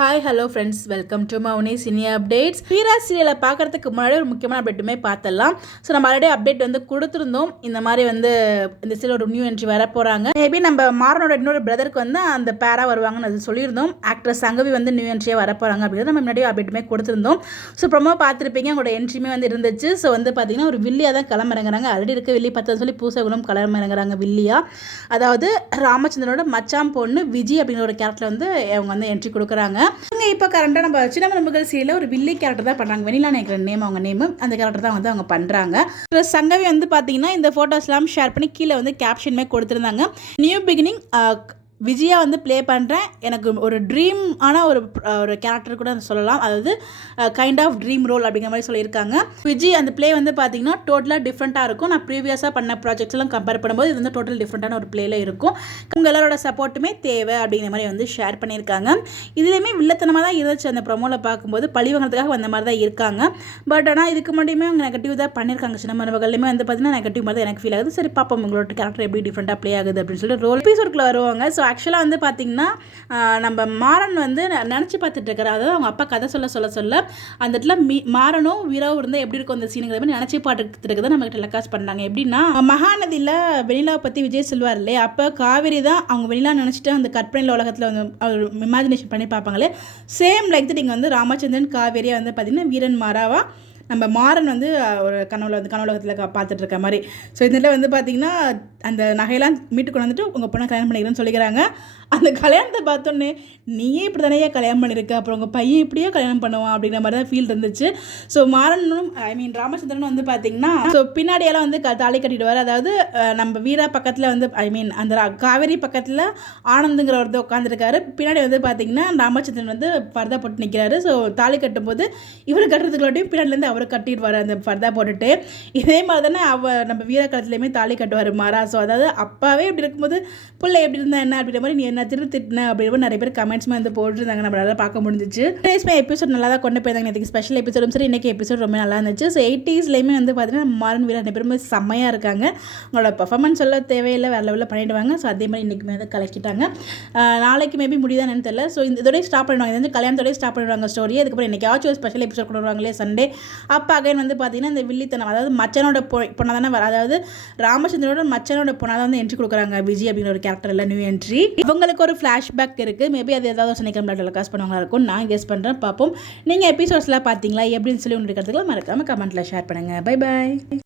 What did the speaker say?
Hi hello friends, welcome to Mouni cine updates. Veera சீரியலை பார்க்குறதுக்கு முன்னாடி ஒரு முக்கியமான அப்டேட்டுமே பார்த்துடலாம். ஸோ நம்ம ஆல்ரெடி அப்டேட் கொடுத்துருந்தோம். இந்த மாதிரி இந்த சீரியல் ஒரு நியூ என்ட்ரி வர போகிறாங்க. மேபி நம்ம மாறனோட இன்னொரு பிரதருக்கு அந்த பேராக வருவாங்கன்னு அது சொல்லியிருந்தோம். ஆக்ட்ரஸ் சங்கவி நியூ என்ட்ரியாக வர போகிறாங்க அப்படிங்கிறது நம்ம முன்னாடி அப்டேட்டுமே கொடுத்துருந்தோம். ஸோ ப்ரொமோ பார்த்துருப்பீங்க, அவங்களோட என்ட்ரியுமே இருந்துச்சு. ஸோ பார்த்தீங்கன்னா ஒரு வில்லியாக தான் கிளம்பிறங்குறாங்க. ஆல்ரெடி இருக்க வில்லி பத்து சொல்லி பூசகுலம் கிளம்பிறங்குறாங்க வில்லியா. அதாவது ராமச்சந்திரனோட மச்சான் பொண்ணு விஜி அப்படிங்கிற ஒரு கேரக்டர் அவங்க என்ட்ரி கொடுக்குறாங்க. இப்போ கரண்டாக நம்ம சின்ன மருமகள் சீரியலில் ஒரு வில்லி கேரக்டர் தான் பண்ணுறாங்க. வெண்ணிலா நினைக்கிற நேம் அவங்க நேம், அந்த கேரக்டர் தான் அவங்க பண்ணுறாங்க. சங்கவி பார்த்தீங்கன்னா இந்த ஃபோட்டோஸ்லாம் ஷேர் பண்ணி கீழே கேப்ஷனுமே கொடுத்துருந்தாங்க. நியூ பிகினிங் விஜயா ப்ளே பண்ணுறேன். எனக்கு ஒரு ட்ரீம் ஆனால் ஒரு கேரக்டர் கூட சொல்லலாம். அதாவது கைண்ட் ஆஃப் ட்ரீம் ரோல் அப்படிங்கிற மாதிரி சொல்லியிருக்காங்க. விஜய் அந்த ப்ளே பார்த்தீங்கன்னா டோட்டலாக டிஃப்ரெண்ட்டாக இருக்கும். நான் ப்ரீவியஸாக பண்ண ப்ராஜெக்ட்ஸ்லாம் கம்பேர் பண்ணும்போது இது டோட்டல் டிஃப்ரெண்ட்டான ஒரு ப்ளேயில் இருக்கும். உங்கள் எல்லாரோட சப்போர்ட்டுமே தேவை அப்படிங்கிற மாதிரி ஷேர் பண்ணியிருக்காங்க. இதுலேயுமே வில்லத்தனமாக தான் இருந்துச்சு. அந்த ப்ரொமோவில் பார்க்கும்போது பழிவாங்கிறதுக்காக வந்த மாதிரி தான் இருக்காங்க. பட் ஆனால் இதுக்கு முன்னாடியுமே அவங்க நெகட்டிவ் தான் பண்ணியிருக்காங்க. சின்ன மருமகள்லையுமே பார்த்தீங்கன்னா நெகட்டிவ் மாதிரி தான் எனக்கு ஃபீல் ஆகுது. சரி பாப்போம் உங்களோட கேரக்டர் எப்படி டிஃப்ரெண்ட்டாக ப்ளே ஆகுது அப்படின்னு சொல்லிட்டு ரோல் எபிசோட்குள்ள வருவாங்க. ஸோ ஆக்சுவலாக பார்த்தீங்கன்னா நம்ம மாறன் நினச்சி பார்த்துட்டு இருக்காரு. அதாவது அவங்க அப்பா கதை சொல்ல அந்த இடத்துல மாறனும் வீராவும் இருந்தால் எப்படி இருக்கும் அந்த சீனுங்கிற மாதிரி நினச்சி பார்த்துட்டு இருக்கிறத நம்ம டெலிகாஸ்ட் பண்ணாங்க. எப்படின்னா மகாநதியில் வெண்ணிலாவை பற்றி விஜய் சொல்வார் இல்லையா, அப்போ காவேரி தான் அவங்க வெண்ணிலா நினச்சிட்டு அந்த கற்பனை உலகத்தில் இமேஜினேஷன் பண்ணி பார்ப்பாங்களே, சேம் லைக் தான் நீங்கள் ராமச்சந்திரன் காவேரியை பார்த்தீங்கன்னா வீரன் மாறாவா நம்ம மாறன் ஒரு கனவுலகத்தில் பார்த்துட்டு இருக்க மாதிரி. ஸோ இதில் பார்த்தீங்கன்னா அந்த நகையெல்லாம் மீட்டு கொண்டு வந்துட்டு உங்கள் பொண்ணை கல்யாணம் பண்ணிக்கிறேன்னு சொல்லிக்கிறாங்க. அந்த கல்யாணத்தை பார்த்தோன்னே நீயே இப்படி தானே கல்யாணம் பண்ணியிருக்க, அப்புறம் உங்கள் பையன் இப்படியே கல்யாணம் பண்ணுவான் அப்படிங்கிற மாதிரி தான் ஃபீல் இருந்துச்சு. ஸோ மாறனும் ராமச்சந்திரனும் பார்த்தீங்கன்னா ஸோ பின்னாடியெல்லாம் தாலி கட்டிடுவார். அதாவது நம்ம வீரா பக்கத்தில் அந்த காவேரி பக்கத்தில் ஆனந்துங்கிற ஒருத்தர் உட்காந்துருக்காரு. பின்னாடி பார்த்தீங்கன்னா ராமச்சந்திரன் பர்தா போட்டு நிற்கிறாரு. ஸோ தாலி கட்டும்போது இவர் கட்டுறதுக்குள்ளாட்டியும் பின்னாடிலேருந்து அவர் கட்டிடுவார் அந்த பர்தா போட்டுட்டு. இதே மாதிரி தானே நம்ம வீரா காலத்துலேயுமே தாலி கட்டுவார் மாறா. ஸோ அதாவது அப்பாவே இப்படி இருக்கும்போது பிள்ளை எப்படி இருந்தா என்ன அப்படின்ற மாதிரி நீ என்ன திட்டின அப்படின்னு நிறைய பேர் கமெண்ட்ஸ்மே போட்டுருந்தாங்க. நம்மளால பார்க்க முடிஞ்சிச்சு. எபிசோட் நல்லா தான் கொண்டு போயிருந்தாங்க. நேற்று ஸ்பெஷல் எபிசோடும் சரி, இன்னைக்கு எபிசோட் ரொம்ப நல்லா இருந்துச்சு. ஸோ 80sலேயுமே பார்த்தீங்கன்னா மாறன் வீரா ரெண்டு பேருமே செம்மையாக இருக்காங்க. உங்களோட பர்ஃபார்மன்ஸ் சொல்ல தேவையில்லை, வேறு லெவலில் பண்ணிவிடுவாங்க. ஸோ அதே மாதிரி இன்றைக்குமே கலக்கிட்டாங்க. நாளைக்கு மேபி முடியுதான் என்னன்னு தெரியல. ஸோ இதோடய ஸ்டாப் பண்ணிடுவாங்க. இது கல்யாணத்தோடய ஸ்டாப் பண்ணிடுவாங்க ஸ்டோரி. அதுக்கப்புறம் இன்றைக்காச்சும் ஒரு ஸ்பெஷல் எபிசோட் கொண்டு வருவாங்களே சண்டே. அப்போ அகைன் பார்த்தீங்கன்னா இந்த வில்லித்தனம், அதாவது மச்சனோட பொண்ணாக தானே அதாவது ராமச்சந்திரனோட மச்சனோட பொண்ணாக தான் என்ட்ரி கொடுக்குறாங்க விஜய் அப்படிங்கிற ஒரு கேரக்டரில் நியூ என்ட்ரி. இவங்களுக்கு ஒரு ஃப்ளாஷ்பேக் இருக்குது. மேபி அது ஏதாவது சனிக்கிழமை டெலிகாஸ்ட் பண்ணுவாங்களா இருக்கும், நான் கெஸ் பண்ணுறேன். பார்ப்போம். நீங்கள் எபிசோட்ஸ்லாம் பார்த்தீங்களா எப்படின்னு சொல்லி உங்களுக்கு கருத்துக்களை மறக்காமல் கமெண்ட்டில் ஷேர் பண்ணுங்கள். Bye bye.